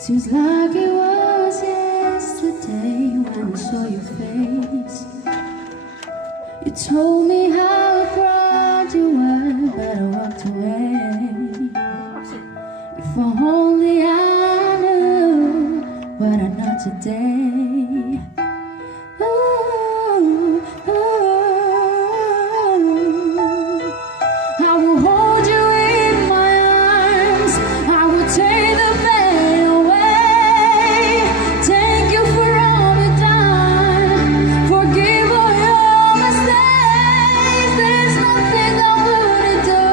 Seems like it was yesterday when I saw your face. You told me how proud you were, but I walked away. If only I knew what I know today. Ooh, ooh. I will hold you in my arms. I will take the pain away. Thank you for all you've done. Forgive all your mistakes. There's nothing I wouldn't do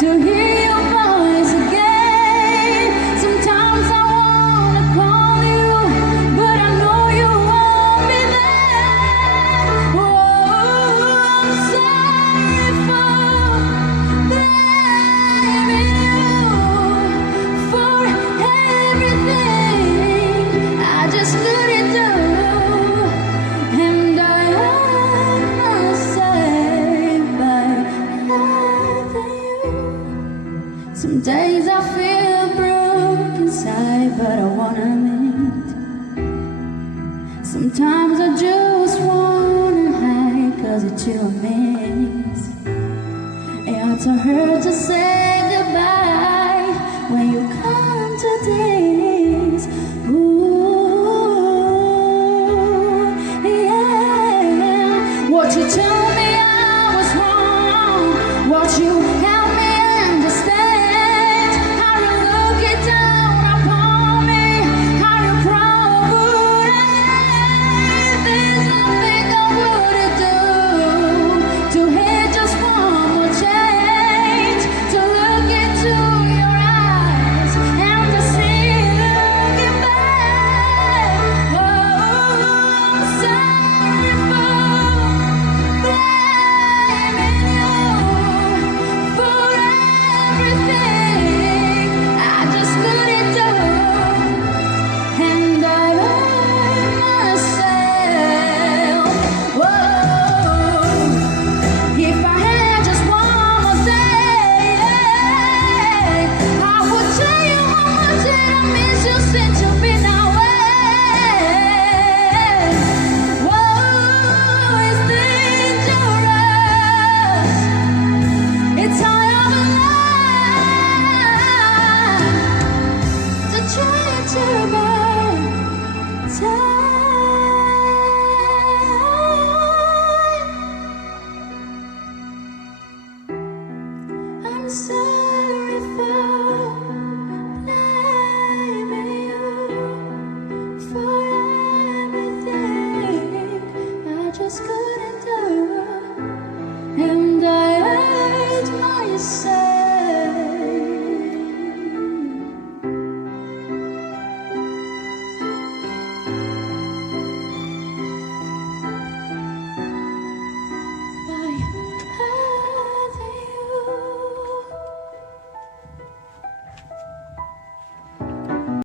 to hear your voice again. Sometimes I wanna call you, but I know you won't be there. Oh, I'm sorry for blaming you for everything I just couldn't do, and I must say by loving you. Some days I feel broke inside, but I wanna mend. Sometimes I just wanna hide, 'cause it's too amazing. It's hard to say